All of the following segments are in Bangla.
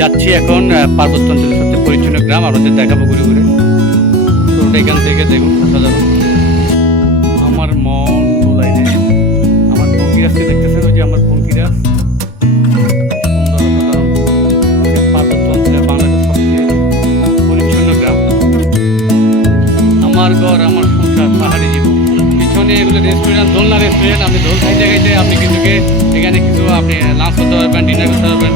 যাচ্ছি এখন পার্বত্য অঞ্চলের সবচেয়ে পরিচ্ছন্ন গ্রাম, আপনাদের দেখাবো ঘুরে ঘুরে। তো এখান থেকে দেখুন অসাধারণ, আমার মন দোলাই দেয়। আমার পঙ্কিরাজকে দেখতেছেন, ওই যে আমার পঙ্কিরাজ, সুন্দর অসাধারণ। পার্বত্য অঞ্চলের বাংলাদেশের সবচেয়ে পরিচ্ছন্ন গ্রাম। আমার ঘর আমার সংসার, পাহাড়ি জীবন। পিছনে এগুলো রেস্টুরেন্ট, দোলনা রেস্টুরেন্ট। আপনি দোল খাইতে খাইতে আপনি কিন্তু এখানে কিছু আপনি লাঞ্চ করতে পারবেন, ডিনার করতে পারবেন।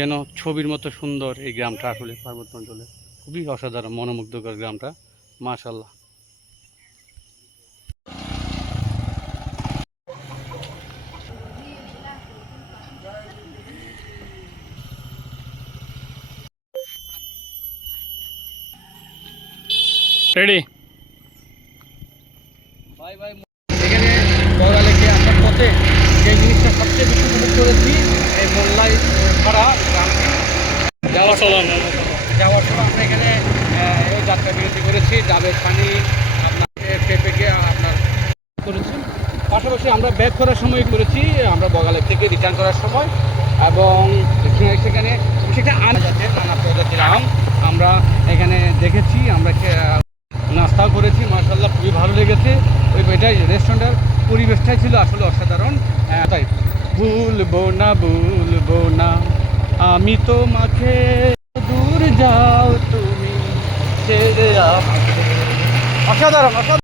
যেন ছবির মতো সুন্দর এই গ্রামটা, আসলে পার্বত্য অঞ্চলে খুবই অসাধারণ, মনোমুগ্ধকর গ্রামটা, মাশাআল্লাহ। রেডি ভাই ভাই। এখানে বড়ালেকে আসার পথে যে জিনিসটা সবচেয়ে বেশি উপভোগ করেছি, এই মোল্লাই পাড়া গ্রামটি যাওয়ার সময় আমরা এখানে এই যাত্রা বিরতি করেছি। ডাবের পানি আপনার পেঁপেকে আপনার করেছি। পাশাপাশি আমরা ব্যাক করার সময় করেছি, আমরা বগালের থেকে রিটার্ন করার সময়। এবং সেখানে সেটা আনা যাচ্ছে নানা প্রজাতির আম আমরা এখানে দেখেছি। আমরা নাস্তাও করেছি, মাশাআল্লাহ খুবই ভালো লেগেছে। ওই এটাই রেস্টুরেন্টের পরিবেশটাই ছিল আসলে অসাধারণ। তাই ভুলবো না আমি তোমাকে, দূর যাও তুমি ছেড়ে আমাকে। অসাধারণ অসাধারণ।